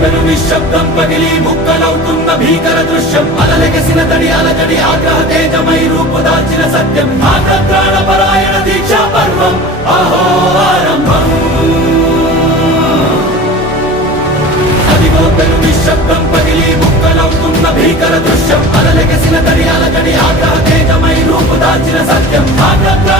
పెను నిశ్శబ్దం పగిలి ముక్కలవుతున్న భీకర దృశ్యం అలలెగసిన తడి అలజడి ఆగ్రహ తేజమై రూపుదాల్చిన సత్యం ఆగ్రత్రాణ పరాయణ దీక్షా పర్వం అహో ఆరంభం అదిగో పెను నిశ్శబ్దం పగిలి ముక్కలవుతున్న భీకర దృశ్యం అలలెగసిన తడి అలజడి ఆగ్రహ తేజమై రూపుదాల్చిన సత్యం ఆగ్రత్రాణ